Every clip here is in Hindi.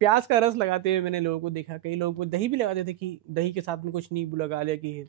प्याज का रस लगाते हुए मैंने लोगों को देखा, कई लोगों को दही भी लगाते थे कि दही के साथ में कुछ नींबू लगा लिया कि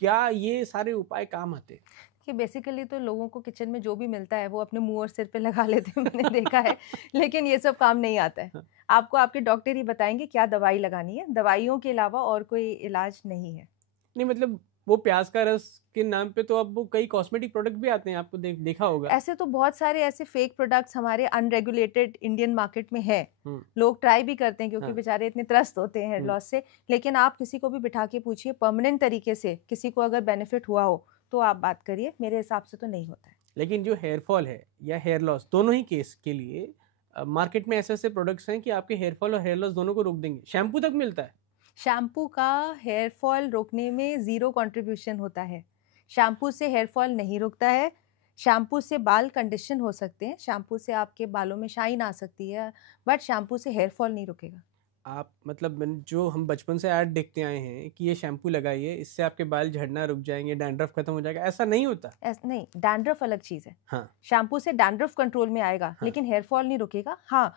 क्या ये सारे उपाय काम आते हैं? कि बेसिकली तो लोगों को किचन में जो भी मिलता है वो अपने मुंह और सिर पे लगा लेते हैं, मैंने देखा है। लेकिन ये सब काम नहीं आता है। हाँ। आपको आपके डॉक्टर ही बताएंगे क्या दवाई लगानी है, दवाइयों के अलावा और कोई इलाज नहीं है। नहीं मतलब वो प्याज का रस के नाम पे तो अब वो कई कॉस्मेटिक प्रोडक्ट भी आते हैं, आपको देखा होगा। ऐसे तो बहुत सारे ऐसे फेक प्रोडक्ट्स हमारे अनरेगुलेटेड इंडियन मार्केट में है। लोग ट्राई भी करते हैं क्योंकि हाँ। बेचारे इतने त्रस्त होते हैं हेयर लॉस से। लेकिन आप किसी को भी बिठा के पूछिए, परमानेंट तरीके से किसी को अगर बेनिफिट हुआ हो तो आप बात करिए, मेरे हिसाब से तो नहीं होता है। लेकिन जो हेयर फॉल है या हेयर लॉस, दोनों ही केस के लिए मार्केट में ऐसे ऐसे प्रोडक्ट्स हैं कि आपके हेयर फॉल और हेयर लॉस दोनों को रोक देंगे। शैम्पू तक मिलता है। शैम्पू का हेयर फॉल रोकने में ज़ीरो कंट्रीब्यूशन होता है। शैम्पू से हेयर फॉल नहीं रुकता है। शैम्पू से बाल कंडीशन हो सकते हैं, शैम्पू से आपके बालों में शाइन आ सकती है, बट शैम्पू से हेयर फॉल नहीं रुकेगा। आप मतलब जो हम बचपन से ऐड देखते आए हैं कि ये शैम्पू लगाइए, इससे आपके बाल झड़ना रुक जाएंगे, डैंड्रफ खत्म हो जाएगा, ऐसा नहीं होता। नहीं, डैंड्रफ अलग चीज़ है। हाँ। शैम्पू से डैंड्रफ कंट्रोल में आएगा, हाँ। लेकिन हेयर फॉल नहीं रुकेगा। हाँ,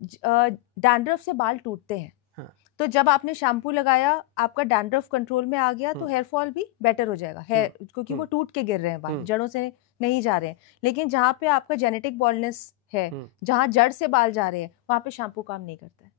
डैंड्रफ से बाल टूटते हैं। हाँ। तो जब आपने शैम्पू लगाया, आपका डैंड्रफ कंट्रोल में आ गया, तो हेयर फॉल भी बेटर हो जाएगा। हेयर क्योंकि वो टूट के गिर रहे हैं, बाल जड़ों से नहीं जा रहे हैं। लेकिन जहाँ पे आपका जेनेटिक बॉल्डनेस है, जहाँ जड़ से बाल जा रहे हैं, वहाँ पे शैम्पू काम नहीं करता है।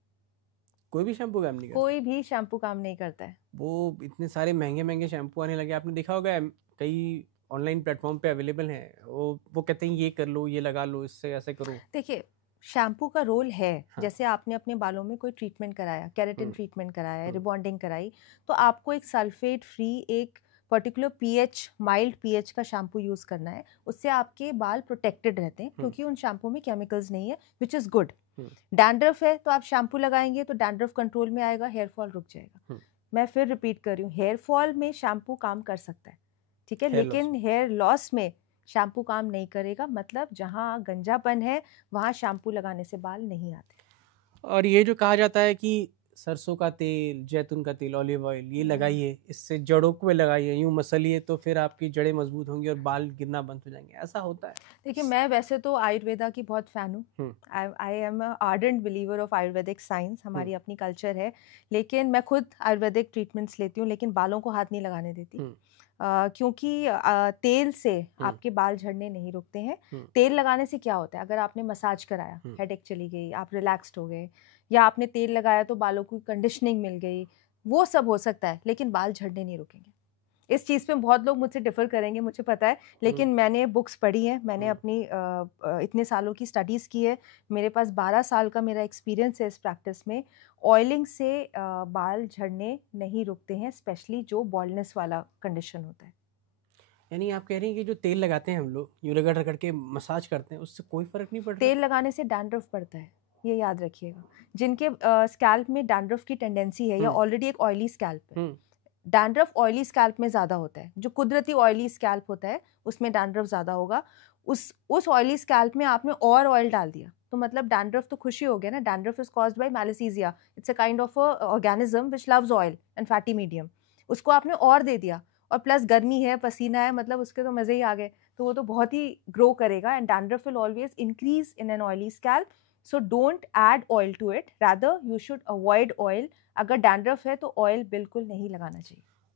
कोई भी शैम्पू काम नहीं करता? कोई भी शैम्पू काम नहीं करता है। वो इतने सारे महंगे महंगे शैम्पू आने लगे, आपने देखा होगा कई ऑनलाइन प्लेटफॉर्म पे अवेलेबल हैं। वो कहते हैं ये कर लो, ये लगा लो, इससे ऐसे करो। देखिए, शैम्पू का रोल है, जैसे आपने अपने बालों में कोई ट्रीटमेंट कराया, केराटिन ट्रीटमेंट कराया, रिबॉन्डिंग कराई, तो आपको एक सल्फेट फ्री, एक पर्टिकुलर पीएच, माइल्ड पीएच का शैम्पू यूज़ करना है। उससे आपके बाल प्रोटेक्टेड रहते हैं क्योंकि उन शैम्पू में केमिकल्स नहीं है, विच इज़ गुड। डैंड्रफ है तो आप शैम्पू लगाएंगे तो डैंड्रफ कंट्रोल में आएगा, हेयर फॉल रुक जाएगा। मैं फिर रिपीट कर रही हूँ, हेयर फॉल में शैम्पू काम कर सकता है, ठीक है, लेकिन हेयर लॉस में शैम्पू काम नहीं करेगा। मतलब जहाँ गंजापन है वहाँ शैम्पू लगाने से बाल नहीं आते। और ये जो कहा जाता है कि सरसों का तेल, जैतून का तेल, ऑलिव ऑयल, ये लगाइए, इससे जड़ों को लगाइए, यूं मसलिए तो फिर आपकी जड़ें मजबूत होंगी और बाल गिरना बंद हो जाएंगे, ऐसा होता है? देखिए, मैं वैसे तो आयुर्वेदा की बहुत फ़ैन हूँ। I am a ardent believer of Ayurvedic science, हमारी अपनी कल्चर है। लेकिन मैं खुद आयुर्वेदिक ट्रीटमेंट्स लेती हूँ, लेकिन बालों को हाथ नहीं लगाने देती। क्योंकि तेल से आपके बाल झड़ने नहीं रुकते हैं। तेल लगाने से क्या होता है, अगर आपने मसाज कराया, हेडेक चली गई, आप रिलैक्स्ड हो गए, या आपने तेल लगाया तो बालों की कंडीशनिंग मिल गई, वो सब हो सकता है, लेकिन बाल झड़ने नहीं रुकेंगे। इस चीज़ पे बहुत लोग मुझसे डिफ़र करेंगे, मुझे पता है, लेकिन मैंने बुक्स पढ़ी हैं, मैंने अपनी इतने सालों की स्टडीज़ की है, मेरे पास 12 साल का मेरा एक्सपीरियंस है इस प्रैक्टिस में। ऑयलिंग से बाल झड़ने नहीं रुकते हैं, स्पेशली जो बॉल्डनेस वाला कंडीशन होता है। यानी आप कह रही हैं कि जो तेल लगाते हैं हम लोग, यूं रगड़ रगड़ के मसाज करते हैं, उससे कोई फर्क नहीं पड़ता? तेल लगाने से डैंड्रफ बढ़ता है, ये याद रखिएगा। जिनके स्कैल्प में डैंड्रफ की टेंडेंसी है या ऑलरेडी एक ऑयली स्कैल्प है, डैंड्रफ ऑयली स्कैल्प में ज़्यादा होता है। जो कुदरती ऑयली स्कैल्प होता है उसमें डैंड्रफ ज़्यादा होगा। उस ऑयली स्कैल्प में आपने और ऑयल डाल दिया तो मतलब डैंड्रफ तो खुशी हो गया ना। Dandruff is caused by malassezia, it's a kind of a organism which loves oil and fatty medium. उसको आपने और दे दिया, और प्लस गर्मी है, पसीना है, मतलब उसके तो मज़े ही आ गए, तो वो तो बहुत ही ग्रो करेगा। And dandruff will always increase in an oily scalp, so don't add oil to it, rather you should avoid oil. अगर डैंड्रफ है तो ऑयल बिल्कुल नहीं लगाना चाहिए।